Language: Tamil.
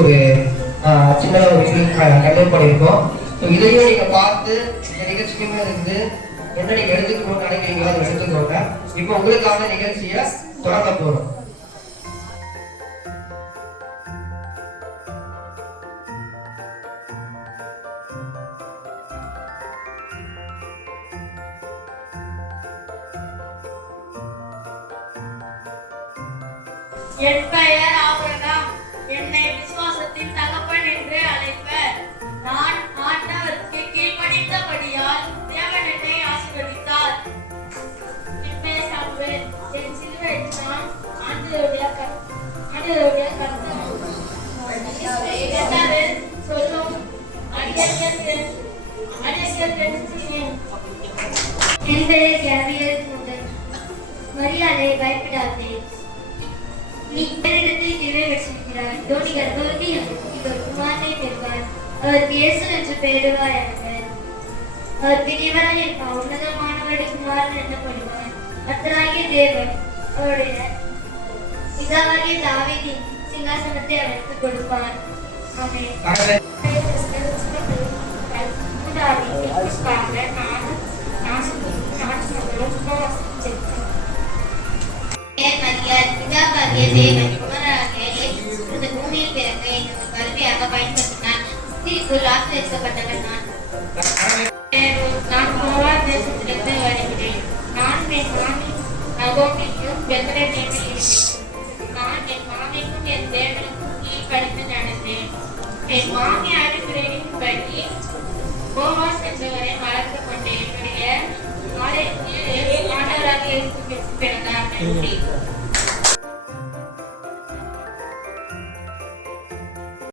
ஒரு சின்னதாக ஒரு ஃபிலிம் கண்டக்ட் பண்ணியிருக்கோம். ஸோ இதையும் நீங்கள் பார்த்து இந்த நிகழ்ச்சிக்குமே இருந்து என்ன நீங்கள் எடுத்துக்கணும்னு நினைக்கிறீங்களோ அதை எடுத்துக்கோங்க. இப்போ உங்களுக்கான நிகழ்ச்சியை தொடங்க போகிறோம். என் பெயர் ஆபிரகாம். என்னை விசுவாசத்தின் தகப்பன் என்று அழைப்பர். நான் ஆண்டவருக்கு கீழ்ப்படிந்தபடியால் தேவன் என்னை ஆசீர்வதித்தார். என் பெயர் சாமுவேல். என் சிலுவையில் நான் ஆண்டவருடைய கர்த்தர் சொல்லும் அடியேன். என் பெயர் கேபியல் முதல். மரியாதை பயப்படாதே, நீ பேரிடத்தில் நிறைவேற்றிருக்கிறார். தோனி கர்ப்பவதி இவர் குமாரனை பெறுவார். அவருக்கு இயேசு என்று பெயரிடுவார் என்பர். அவர் பெரியவராக இருப்பார். உன்னதமானவருடைய குமாரன் எனப்படுவார். கர்த்தராகிய தேவன் அவருடைய பிதாவாகிய தாவீதின் சிங்காசனத்தை அவருக்கு கொடுப்பார். ஆமென். தேவன் குமாரனாகிய இயேசு இந்த பூமியில் பிறக்க என்னும் கருவியாக பயன்படுத்தினார். ஸ்திரீக்குள் ஆசீர்வதிக்கப்பட்டவன் நான். நான் மோவாப் தேசத்திலிருந்து வருகிறேன். நான் என் மாமி நகோமிக்கும் பெத்லகேமில் இருந்தேன். நான் என் மாமிக்கும் என் தேவனுக்கும் கீழ்ப்படிந்து நடந்தேன். என் மாமி அறிவுரையின்படி போவாஸ் என்பவரை வளர்த்து கொண்டு என்னுடைய ஆண்டவராக இயேசு பிறந்தார்.